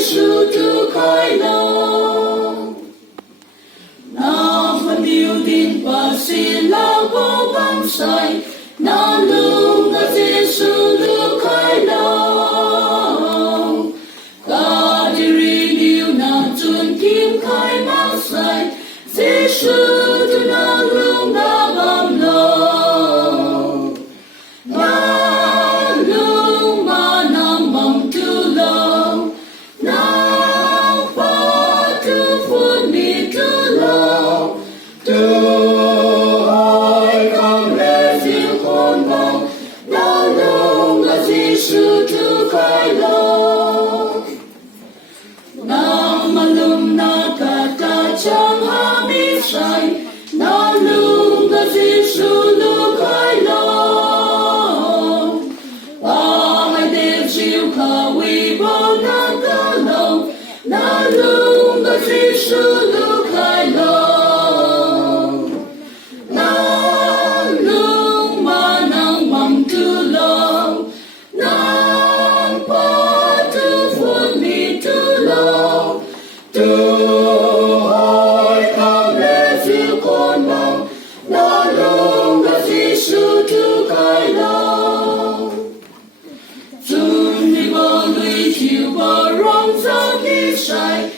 Jesu tu khailo na phần yêu tin và xin lao vô băng say Nalungga Jesu tu khailo cả diri yêu na chun kim khai mắc say Jesu tu Nalungga bam lo Jesu tu khailo nam malum na kata chang hami sai Nalungga Jesu tu khailo ai để chiều khả vi bo na ca lo Nalungga Jesu tu khailo Nalungga Jesu tu khailo Chung đi bo lui chiều bo rong gió đi sai